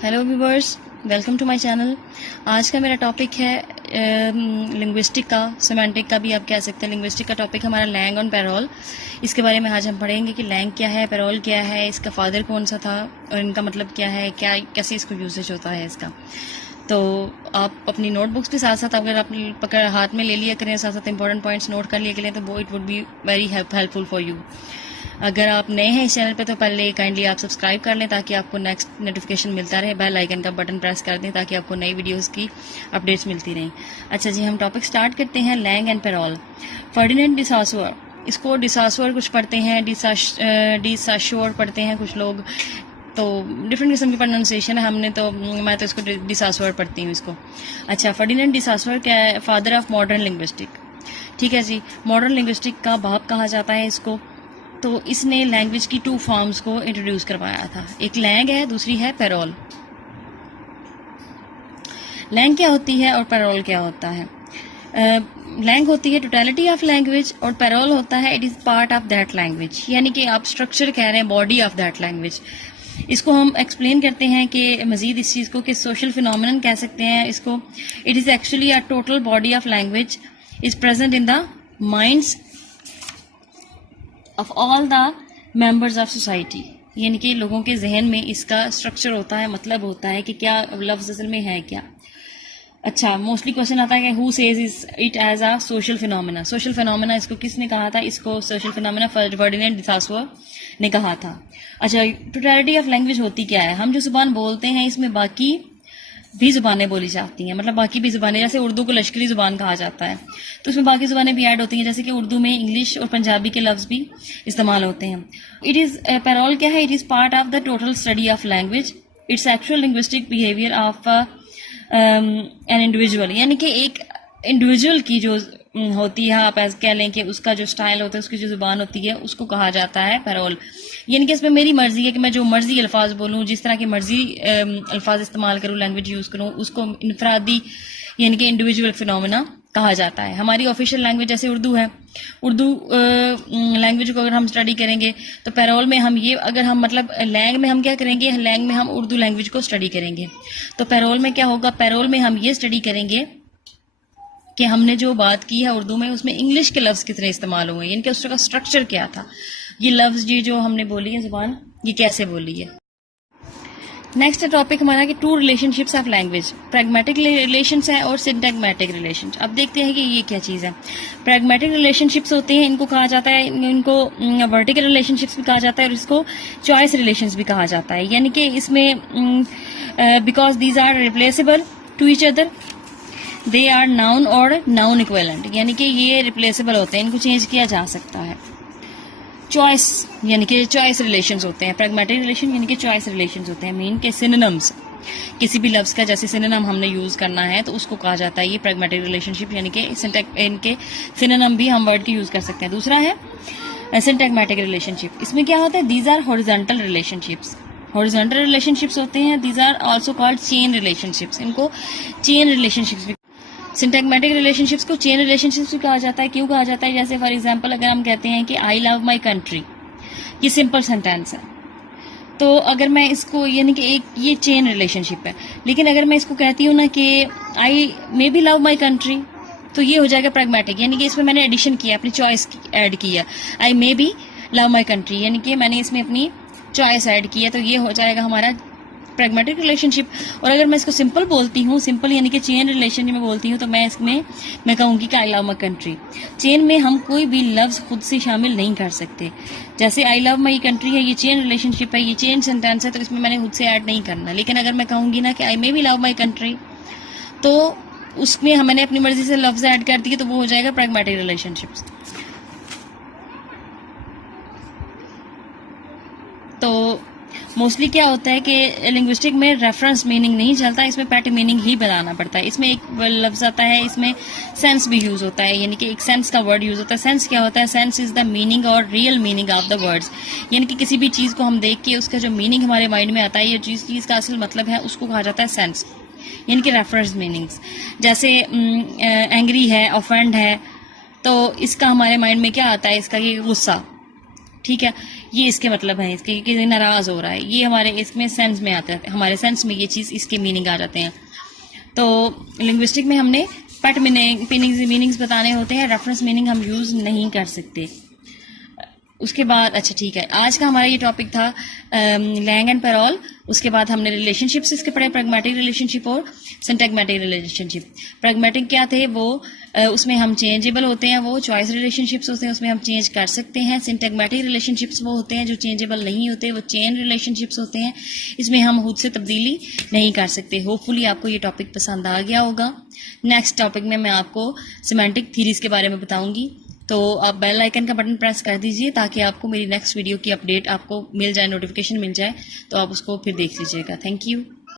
Hello viewers, welcome to my channel. आज का मेरा टॉपिक है लिंग्विस्टिक का, सिमेंटिक का भी आप कह सकते हैं। लिंग्विस्टिक का टॉपिक हमारा लैंग और पैरोल। इसके बारे में आज हम पढ़ेंगे कि लैंग क्या है, पैरोल क्या है, इसका फादर कौन सा था और इनका मतलब क्या है, क्या कैसे इसको यूजेज होता है इसका। तो आप अपनी नोटबुक्स के साथ साथ अगर अपनी पकड़ हाथ में ले लिया करें, साथ साथ इंपॉर्टेंट पॉइंट्स नोट कर लिया करें, तो वो it would be very helpful for you. अगर आप नए हैं इस चैनल पे तो पहले काइंडली आप सब्सक्राइब कर लें ताकि आपको नेक्स्ट नोटिफिकेशन मिलता रहे। बेल आइकन का बटन प्रेस कर दें ताकि आपको नई वीडियोस की अपडेट्स मिलती रहें। अच्छा जी, हम टॉपिक स्टार्ट करते हैं। Langue and parole. Ferdinand de Saussure, इसको डी सासुअर कुछ पढ़ते हैं, डी साशोर पढ़ते हैं कुछ लोग, तो डिफरेंट किस्म की प्रोनाउंसिएशन है। मैं तो इसको डी सासुअर पढ़ती हूँ इसको। अच्छा, फर्डिनेंड डी सासुअर क्या है? Father of modern linguistic. ठीक है जी, मॉडर्न लिंग्विस्टिक का बाप कहा जाता है इसको। तो इसने लैंग्वेज की 2 फॉर्म्स को इंट्रोड्यूस करवाया था। एक लैंग है, दूसरी है पैरोल। लैंग क्या होती है और पैरोल क्या होता है? लैंग होती है टोटलिटी ऑफ लैंग्वेज और पैरोल होता है it is part of that language, यानी कि आप स्ट्रक्चर कह रहे हैं, बॉडी ऑफ दैट लैंग्वेज। इसको हम एक्सप्लेन करते हैं कि मजीद इस चीज़ को कि सोशल फिनोमिनन कह सकते हैं इसको। It is actually a total body of language is present in the minds of all the members of society, यानी कि लोगों के जहन में इसका स्ट्रक्चर होता है, मतलब होता है कि क्या लफ्ज असल में है क्या। अच्छा, मोस्टली क्वेश्चन आता है कि who says is it as a social phenomena. Social phenomena इसको किसने कहा था? इसको social phenomena Ferdinand de Saussure ने कहा था। अच्छा, टोटलिटी ऑफ लैंग्वेज होती क्या है? हम जो जुबान बोलते हैं इसमें बाकी भी जुबानें बोली जाती हैं, मतलब बाकी भी जुबानें, जैसे उर्दू को लश्करी जुबान कहा जाता है तो उसमें बाकी जुबानें भी ऐड होती हैं, जैसे कि उर्दू में इंग्लिश और पंजाबी के लफ्ज भी इस्तेमाल होते हैं। इट इज पैरोल क्या है? It is part of the total study of language. Its actual linguistic behaviour of an individual, यानी कि एक इंडिविजुअल की जो होती है, आप ऐसे कह लें कि उसका जो स्टाइल होता है, उसकी जो जुबान होती है, उसको कहा जाता है पैरोल। यानी कि इसमें मेरी मर्जी है कि मैं जो मर्जी अल्फाज बोलूँ, जिस तरह की मर्जी अल्फाज इस्तेमाल करूँ, लैंग्वेज यूज़ करूँ, उसको इनफरादी यानी कि इंडिविजुअल फिनोमेना कहा जाता है। हमारी ऑफिशियल लैंग्वेज जैसे उर्दू है, उर्दू लैंग्वेज को अगर हम स्टडी करेंगे तो पैरोल में हम ये, अगर हम मतलब लैंग में हम क्या करेंगे, लैंग में हम उर्दू लैंग्वेज को स्टडी करेंगे। तो पैरोल में क्या होगा? पैरोल में हम ये स्टडी करेंगे कि हमने जो बात की है उर्दू में, उसमें इंग्लिश के लफ्ज कितने इस्तेमाल हुए, यानी कि उसका स्ट्रक्चर क्या था, ये लफ्ज ये जो हमने बोली है जुबान, ये कैसे बोली है। नेक्स्ट टॉपिक हमारा कि 2 relationships of language. Pragmatic relations है और सिंटैग्मेटिक रिलेशंस। अब देखते हैं कि ये क्या चीज़ है। प्रैग्मेटिक रिलेशनशिप्स होते हैं, इनको कहा जाता है, इनको वर्टिकल रिलेशनशिप्स भी कहा जाता है और इसको चॉइस रिलेशंस भी कहा जाता है। यानी कि इसमें because these are replaceable to each other, they are known और नाउन इक्विवेलेंट, यानी कि ये रिप्लेसेबल होते हैं, इनको चेंज किया जा सकता है। चॉइस यानी कि चॉइस रिलेशंस होते हैं। प्रैग्मेटिक रिलेशन यानी कि चॉइस रिलेशंस होते हैं। मीन के सिनोनिम्स, किसी भी लफ्ज का जैसे सिनोनिम हमने यूज करना है तो उसको कहा जाता है ये प्रैग्मेटिक रिलेशनशिप, यानी कि इनके सिनोनिम भी हम वर्ड के यूज कर सकते हैं। दूसरा है सिंटैग्मेटिक रिलेशनशिप। इसमें क्या होता है? These are horizontal relationships. Horizontal relationships होते हैं, these are also called chain relationships. इनको चेन रिलेशनशिप्स भी, सिंटैग्मेटिक रिलेशनशिप्स को चेन रिलेशनशिप्स भी कहा जाता है। क्यों कहा जाता है? जैसे फॉर एग्जांपल अगर हम कहते हैं कि आई लव माय कंट्री, ये सिंपल सेंटेंस है, तो अगर मैं इसको, यानी कि एक ये चेन रिलेशनशिप है। लेकिन अगर मैं इसको कहती हूँ ना कि I may be love my country, तो ये हो जाएगा प्रैग्मेटिक, यानी कि इसमें मैंने एडिशन किया, अपनी चॉइस ऐड किया। I may be love my country, यानी कि मैंने इसमें अपनी चॉइस ऐड किया, तो ये हो जाएगा हमारा प्रैग्मेटिक रिलेशनशिप। और अगर मैं इसको सिंपल बोलती हूँ, सिंपल यानी कि चेन रिलेशन में बोलती हूँ, तो मैं इसमें मैं कहूँगी कि I love my country. Chain में हम कोई भी लफ्ज खुद से शामिल नहीं कर सकते। जैसे आई लव माई कंट्री है, ये चेन रिलेशनशिप है, ये चेन सेंटेंस है, तो इसमें मैंने खुद से ऐड नहीं करना। लेकिन अगर मैं कहूँगी ना कि I may be love my country, तो उसमें मैंने अपनी मर्जी से लफ्ज ऐड कर दिए, तो वो हो जाएगा प्रैग्मेटिक रिलेशनशिप्स। तो मोस्टली क्या होता है कि लिंग्विस्टिक में रेफरेंस मीनिंग नहीं चलता, इसमें पैट मीनिंग ही बनाना पड़ता है। इसमें एक लफ्ज आता है, इसमें सेंस भी यूज होता है, यानी कि एक सेंस का वर्ड यूज होता है। सेंस क्या होता है? सेंस इज द मीनिंग और real meaning of the words, यानी कि किसी भी चीज को हम देख के उसका जो मीनिंग हमारे माइंड में आता है, ये जिस चीज का असल मतलब है, उसको कहा जाता है सेंस, यानी कि रेफरेंस मीनिंग्स। जैसे एंग्री है, ऑफेंड है, तो इसका हमारे माइंड में क्या आता है? इसका ये गुस्सा, ठीक है। ये इसके मतलब है, इसके कि नाराज हो रहा है, ये हमारे इसमें सेंस में आता है, हमारे सेंस में ये चीज़ इसके मीनिंग आ जाते हैं। तो लिंग्विस्टिक में हमने पेट मीनिंग्स बताने होते हैं, रेफरेंस मीनिंग हम यूज़ नहीं कर सकते। उसके बाद अच्छा ठीक है, आज का हमारा ये टॉपिक था लैंग एंड पैरोल। उसके बाद हमने रिलेशनशिप्स इसके पढ़े, प्रैग्मेटिक रिलेशनशिप और सिंटैग्मेटिक रिलेशनशिप। प्रैग्मेटिक क्या थे वो, उसमें हम चेंजेबल होते हैं, वो चॉइस रिलेशनशिप्स होते हैं, उसमें हम चेंज कर सकते हैं। सिंटैग्मेटिक रिलेशनशिप्स वो होते हैं जो चेंजेबल नहीं होते, वो चेन रिलेशनशिप्स होते हैं, इसमें हम खुद से तब्दीली नहीं कर सकते। होपफुली आपको ये टॉपिक पसंद आ गया होगा। नेक्स्ट टॉपिक में मैं आपको सिमेंटिक थीरीज के बारे में बताऊंगी, तो आप बेल आइकन का बटन प्रेस कर दीजिए ताकि आपको मेरी नेक्स्ट वीडियो की अपडेट आपको मिल जाए, नोटिफिकेशन मिल जाए, तो आप उसको फिर देख लीजिएगा। Thank you.